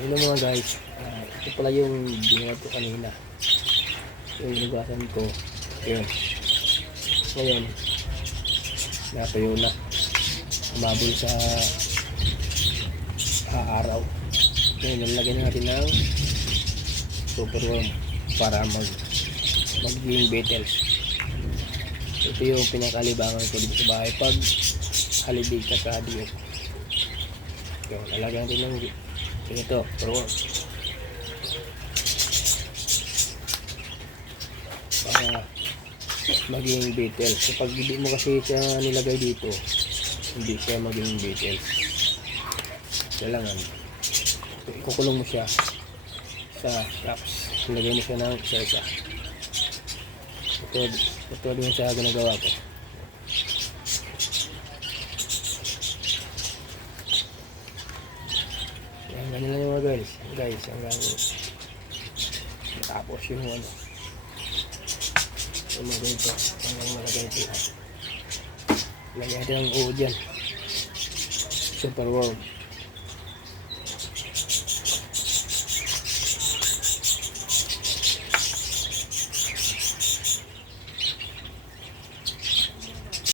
Yun lang mga guys. Ito pala yung ginawa ko kanina. Yung hinugasan ko. Yun. Ngayon, natuyo na. Umabol sa araw. Ngayon, nalagyan natin ng superworm para maging beetles. Ito yung pinakalibangan ko dito sa bahay pag holiday ka sa diyo. Yun, nalagyan natin ng ito, superworm. Para maging beetles. Kapag hindi mo kasi siya nilagay dito, hindi siya maging beetles. Kailangan ikukulong mo siya sa traps. Nilagay mo siya ng isa-isa. Ito din siya ginagawa ko. Yan, ganyan lang yung mga guys hanggang matapos yung ano yung mga ganito hanggang malagay ito. Lagyan natin ang uod yan, superworm.